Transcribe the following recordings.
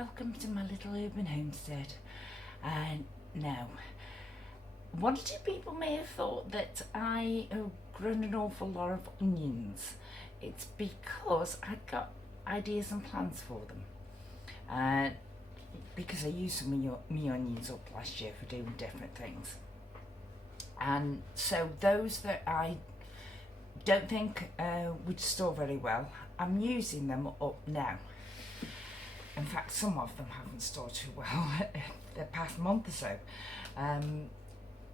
welcome to my little urban homestead. Now, one or two people may have thought that I have grown an awful lot of onions. It's because I got ideas and plans for them. Because I used some of my onions up last year for doing different things. And so those that I don't think would store very well, I'm using them up now. In fact, some of them haven't stored too well the past month or so.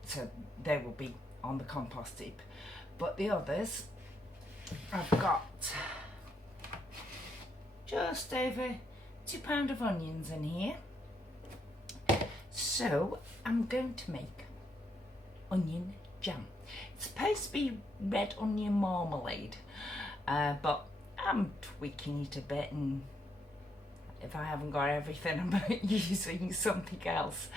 So they will be on the compost heap. But the others, I've got just over £2 of onions in here. So I'm going to make onion jam. It's supposed to be red onion marmalade, but I'm tweaking it a bit, and if I haven't got everything, I'm using something else.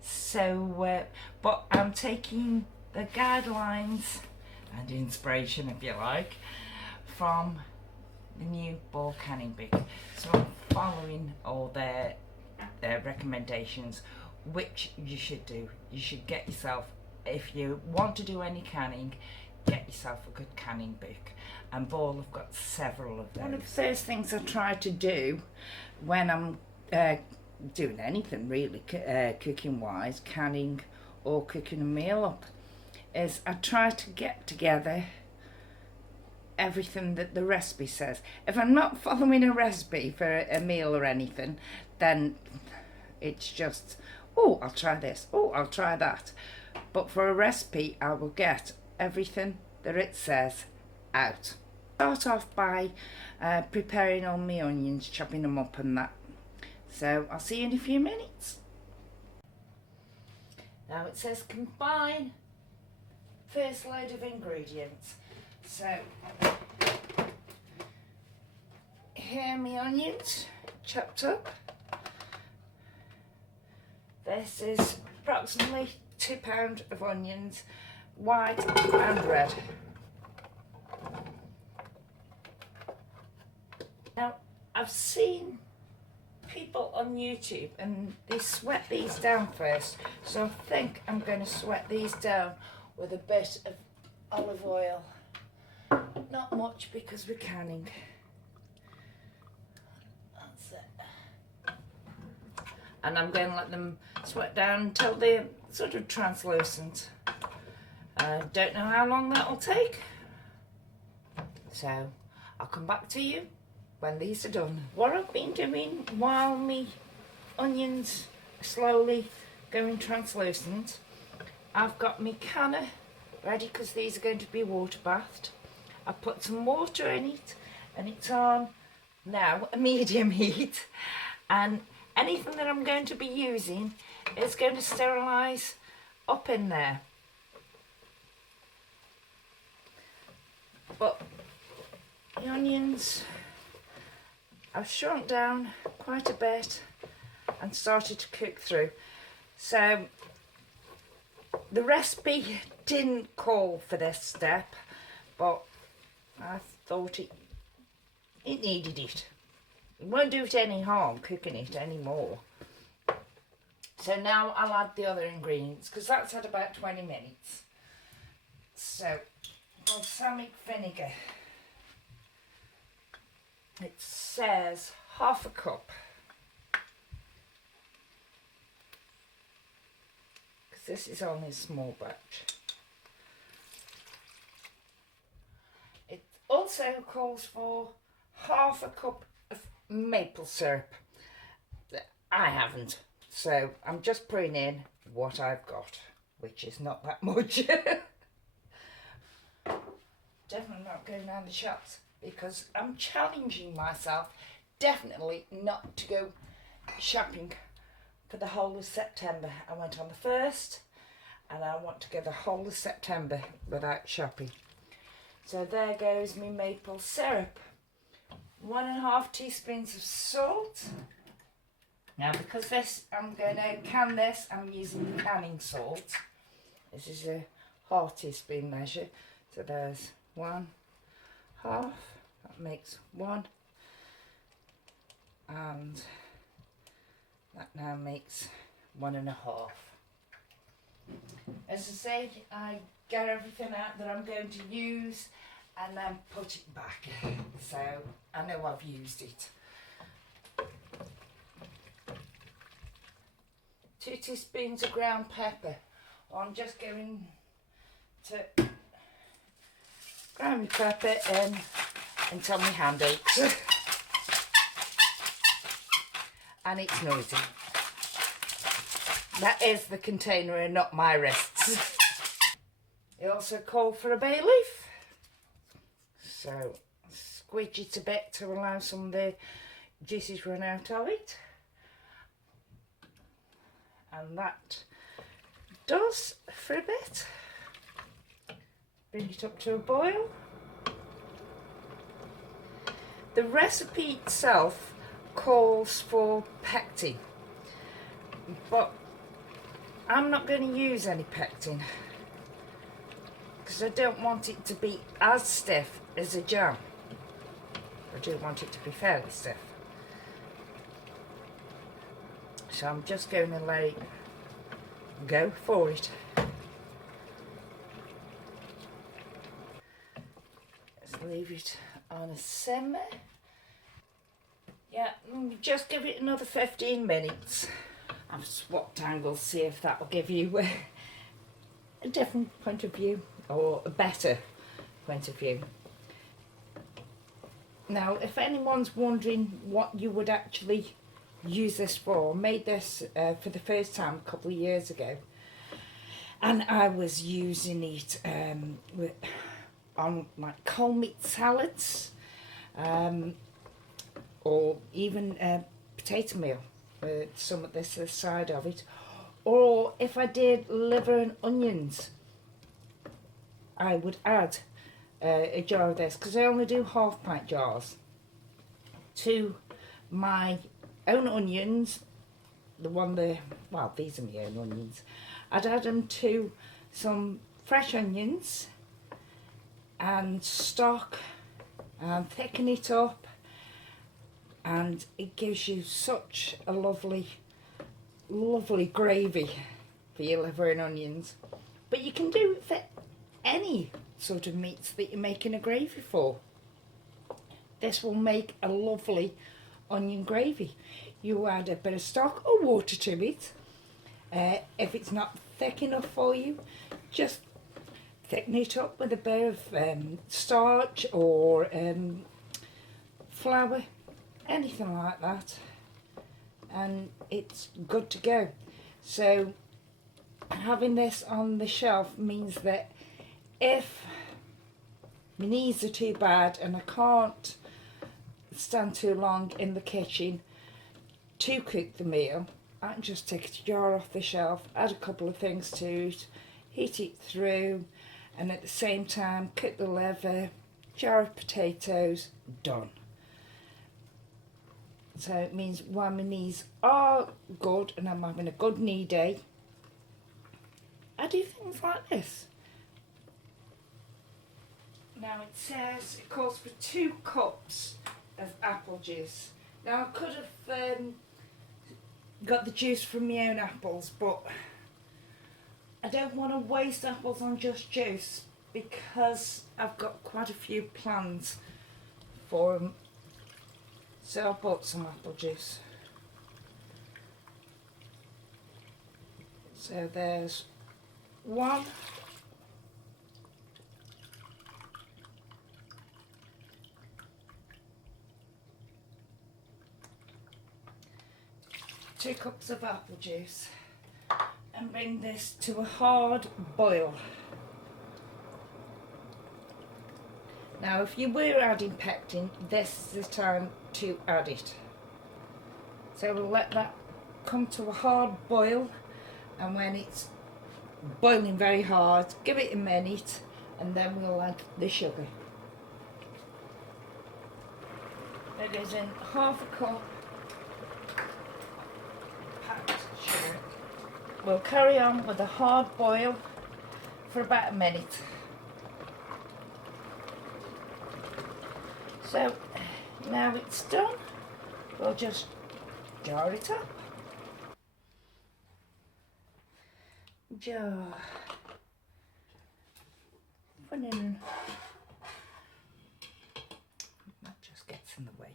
So, but I'm taking the guidelines and inspiration, if you like, from the new Ball Canning Book. So I'm following all their recommendations, which you should do. You should get yourself, if you want to do any canning, get yourself a good canning book. And Ball have got several of those. One of the first things I try to do when I'm doing anything really, cooking wise, canning or cooking a meal up, is I try to get together everything that the recipe says. If I'm not following a recipe for a meal or anything, then it's just, oh, I'll try this, oh, I'll try that. But for a recipe, I will get everything that it says out. Start off by preparing all my onions, chopping them up and that. So I'll see you in a few minutes. Now it says combine first load of ingredients. So here are my onions chopped up. This is approximately £2 of onions, white and red. Now, I've seen people on YouTube and they sweat these down first, so I think I'm going to sweat these down with a bit of olive oil. Not much because we're canning. That's it. And I'm going to let them sweat down until they're sort of translucent. Don't know how long that'll take, so I'll come back to you when these are done. What I've been doing while my onions are slowly going translucent, I've got my canner ready because these are going to be water bathed. I put some water in it and it's on now a medium heat, and anything that I'm going to be using is going to sterilise up in there. But the onions, I've shrunk down quite a bit and started to cook through. So the recipe didn't call for this step, but I thought it needed it. It won't do it any harm cooking it anymore. So now I'll add the other ingredients because that's had about 20 minutes. So balsamic vinegar. It says half a cup. Because this is only a small batch. It also calls for half a cup of maple syrup. I haven't, so I'm just putting in what I've got, which is not that much. Definitely not going down the shops because I'm challenging myself definitely not to go shopping for the whole of September. I went on the 1st and I want to go the whole of September without shopping. So there goes my maple syrup. 1.5 teaspoons of salt. Now because this, I'm going to can this, I'm using canning salt. This is a half teaspoon measure. So there's 1/2, that makes 1, and now makes 1.5. As I say, I get everything out that I'm going to use and then put it back, so I know I've used it. 2 teaspoons of ground pepper. I'm just going to grind my pepper in until my hand aches. And it's noisy. That is the container and not my wrists. It also called for a bay leaf. So squidge it a bit to allow some of the juices run out of it. And that does for a bit. Bring it up to a boil. The recipe itself calls for pectin, but I'm not going to use any pectin because I don't want it to be as stiff as a jam. I do want it to be fairly stiff. So I'm just going to let it go for it. Let's leave it on a simmer. Yeah, just give it another 15 minutes. I've swapped angles, see if that will give you a different point of view or a better point of view. Now, if anyone's wondering what you would actually use this for, I made this for the first time a couple of years ago, and I was using it on like cold meat salads, or even potato meal, some of this side of it, or if I did liver and onions, I would add a jar of this, because I only do half-pint jars, to my own onions, well, these are my own onions. I'd add them to some fresh onions and stock and thicken it up, and it gives you such a lovely gravy for your liver and onions. But you can do it for any sort of meats that you're making a gravy for. This will make a lovely onion gravy. You add a bit of stock or water to it. If it's not thick enough for you, just thicken it up with a bit of starch or flour, anything like that, and it's good to go. So having this on the shelf means that if my knees are too bad and I can't stand too long in the kitchen to cook the meal, I can just take a jar off the shelf, add a couple of things to it, heat it through, and at the same time cook the liver, jar of potatoes, done. So it means while my knees are good and I'm having a good knee day, I do things like this. Now it says it calls for 2 cups of apple juice. Now I could have got the juice from my own apples, but I don't want to waste apples on just juice because I've got quite a few plans for them. So I bought some apple juice. So there's 1. 2 cups of apple juice, and bring this to a hard boil. Now if you were adding pectin, this is the time to add it. So we'll let that come to a hard boil, and when it's boiling very hard, give it a minute, and then we'll add the sugar. That goes in half a cup packed sugar. We'll carry on with a hard boil for about a minute. So now it's done, we'll just jar it up. jar. Funny. That just gets in the way.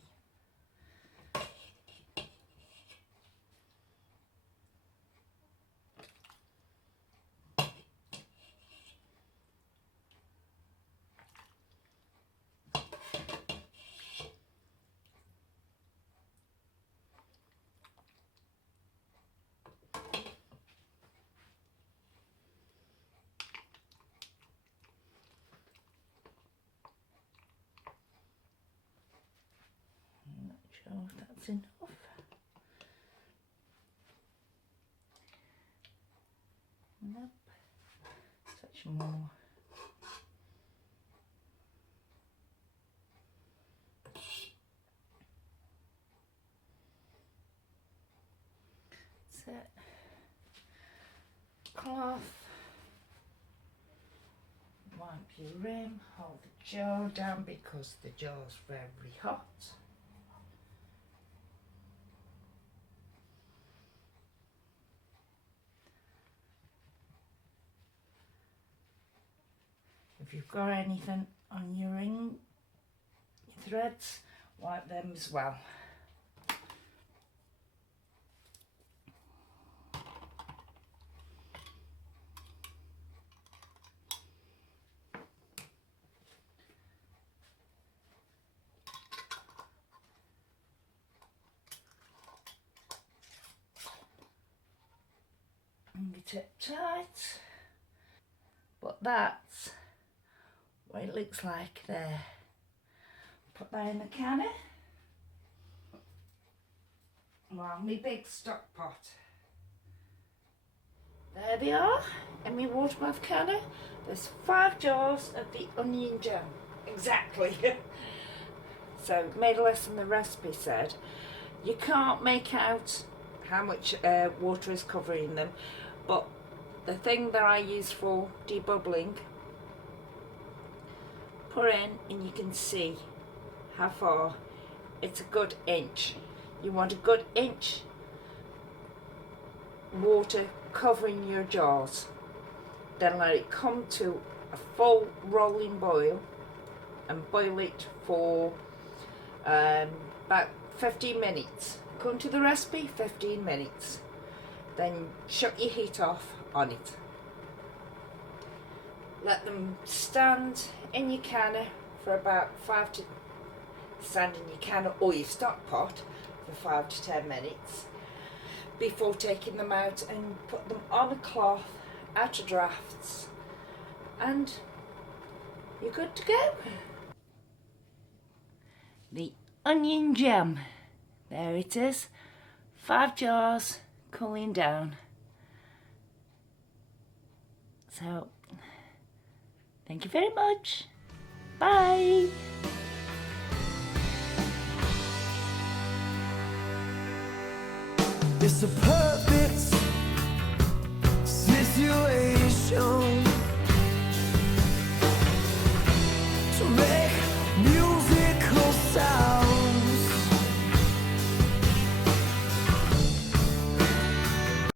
I'm not sure if that's enough. Nope. Touch more. That's it. Cloth. Wipe your rim. Hold the jar down because the jar's very hot. If you've got anything on your ring, your threads, wipe them as well. And get it tight. But that's what it looks like there. Put that in the canner. Well, my big stock pot. There they are in my water bath canner. There's 5 jars of the onion jam. Exactly. So made less than the recipe said. You can't make out how much water is covering them, but the thing that I use for debubbling, put in and you can see how far. It's a good inch. You want a good inch water covering your jars. Then let it come to a full rolling boil and boil it for about 15 minutes. According to the recipe, 15 minutes. Then shut your heat off on it. Let them stand in your canner for about 5 to stand in your canner or your stock pot for 5 to 10 minutes before taking them out and put them on a cloth out of drafts, and you're good to go. The onion jam, there it is, 5 jars cooling down. So thank you very much. Bye. It's a perfect situation.